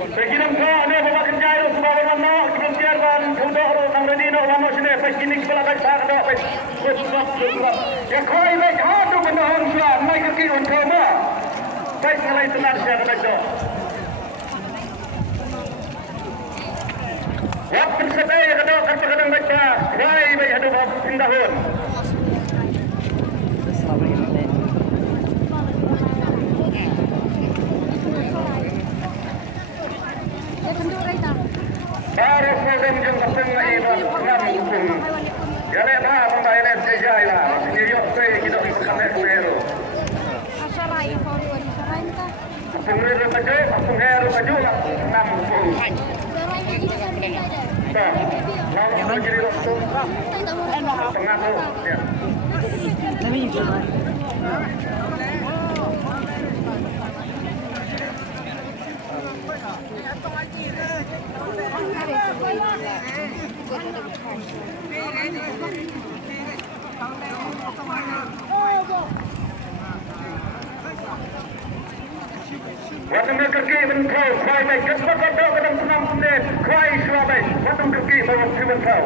Pekinan ka, ano yung mga kanjaro, sumawanan mo, kibang tiyarwan, kundoro, ng ranino, wano sila, pekinig pala kayo sa kada, ko ay may kato manahon siya, may kakiyon ko mo. Baik nalay tenar siya na ito. Wag pensabay, kado, karpagadang baca, kay may hadong pindahon. Para sa ganyan kasang naiba ng hukum. Yan ay mga pambayanan sa jaya. Siniriyok ko ay ginawin sa kamero. Asaray ko rin saray ka. Pumero ka jo, pumero ka jo ng hukum. Saray mo dito sa mga. Ito, lawan ko ginirok to. Pangako. Nami yung Watang kerki mentau, kuai baik. Kesempatan kau kadang senang sendiri. Kuai suabai. Watang kerki bawa si mentau.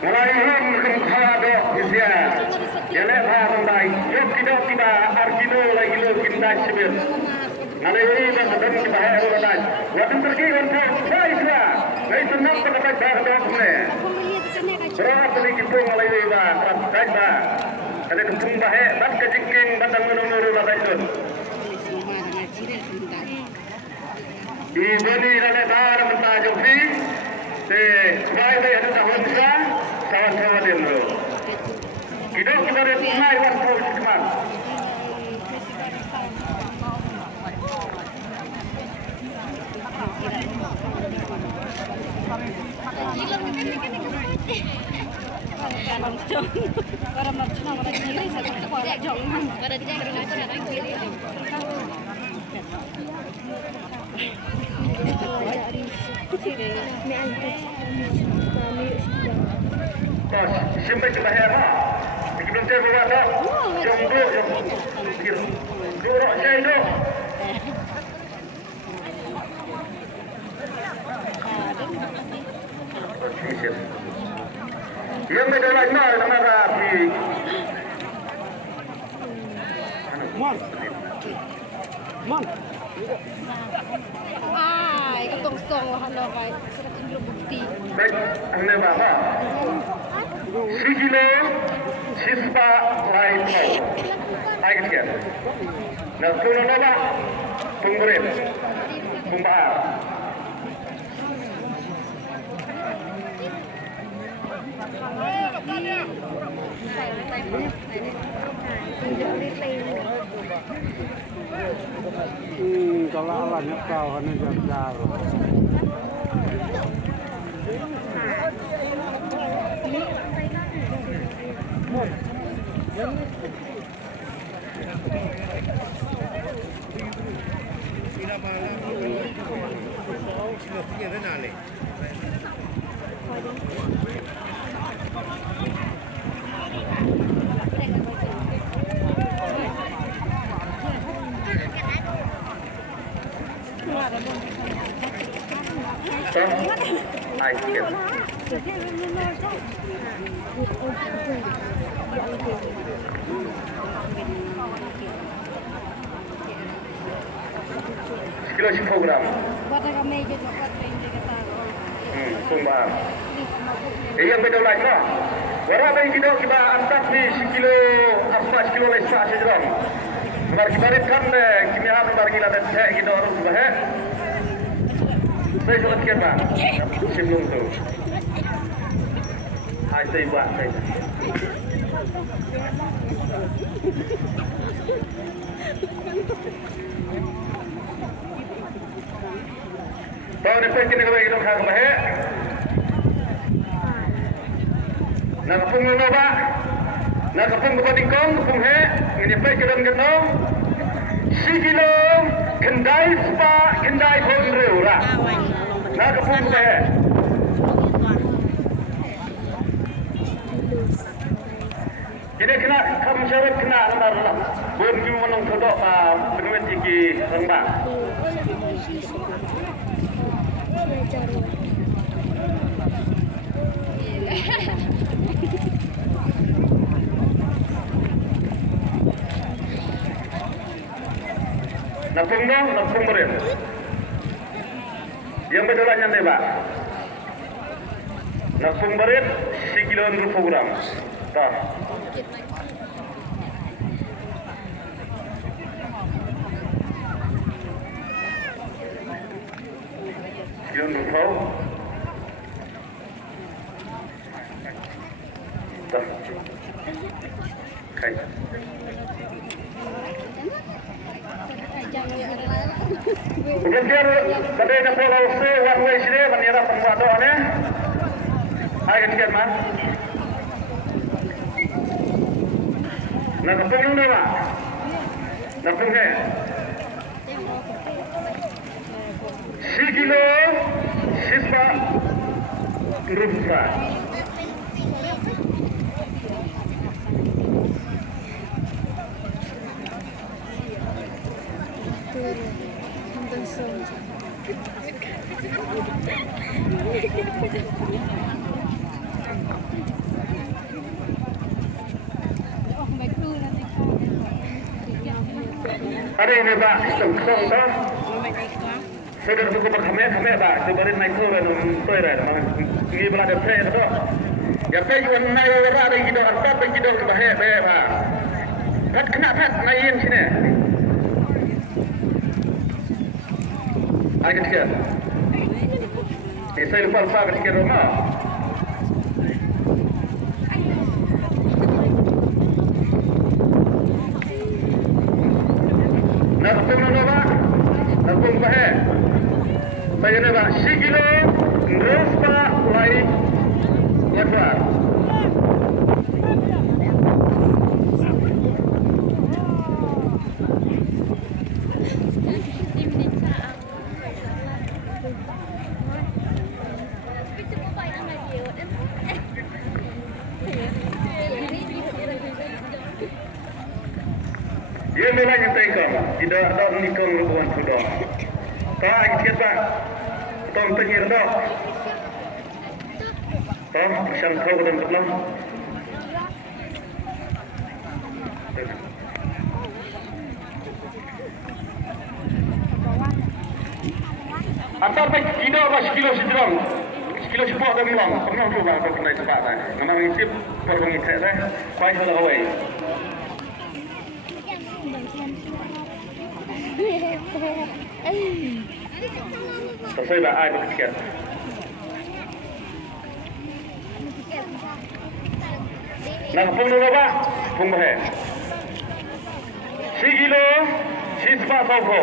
Kalaihon kemkhado isya. Yale bhamandai. Yok kido kiba arjino lagi lo kinda sibir. Nalai na hadan ki bahaya wadai. Wadin terki wanto isya. Nei sunnak ka dapat bahado kumne. Serah tadi kita malai ba kat ba. Kada kum bahe bat ka jingking batang nuru la baitun. Iboni rale bar menta jofi. Te kuai bai hadu tahun sa sawa-sawa dulu. Kita ada tunai waktu sekarang. Para macam orang kiri, satu orang jangan. Para dia orang kiri. Sampai ke bahaya apa? Belum saya bawa tak? Jombo, Jorok saya itu. Yang ada lagi nama rapi. Mon. Itong song ano kay sa kandung bukti. Baik, anda bawa. Sigilo, sispa lain mau. Ayo sekian. Nah, suno naba, tungguin, kumbaan. Kalau alatnya kau kan jauh. Ayo sekian. Sekilo 10 gram. Buat agak meja coklat ini kata. Sumpah. Iya betul lah no. Wara bayi kita kita antar ni sekilo apa sekilo lagi sahaja jeram. Baru kibarit kan kimia apa baru kita dah kita orang tu bah. Saya sudah sekian bah. Sebelum tu. Hai saya buat saya. Tahu ni pun kena kembali kita khang bah. Nakapung mo ba? Nakapung ko dingkong kung he, ngini pa kiran ganong. Sigilo, kendai spa, kendai pon reura. Nakapung ko he. Jadi kena kamu syarat kena lamar lah. Buat kita menang kodok penuh tinggi rendah. Napung berin. Yang bedolanya ni pak. Napung berin sekiloan program. Dah. Sekiloan program. Dah. Okay. Kemudian tadi ada polisi one way sini menira pembuatannya. Hai kecil man. Nak kepung ni pak. Nak kepung ni. Sekilo siswa rupiah. Ada ini pak, song tak? Saya dah tunggu kami pak. Sebarin naik tu kan, tu ada. Ini belah ada saya tu. Ya saya juga naik orang ada kita, antar kita bahaya pak. Kat kena kat naik sini. Ayo kecil. Saya lupa kecil rumah. Napung apa? Napung apa? Saya ni pak, sekilo ruspa lain lebar. Ia memang yang terikam, tidak ada nikam rubuhan sudah. Tak kita, tom tengir dah. Tom sangkau dan belam. Antar baik tidak apa sekilo sejeram. Sekilo sepuluh dan belam. Pernah cuba apa pernah cepat dah. Nama mengintip permengintip dah. Kau sudah awal. Selesai dah air berkecil. Nak pun dulu pak, pun boleh. Sekilo, siswa sahaja.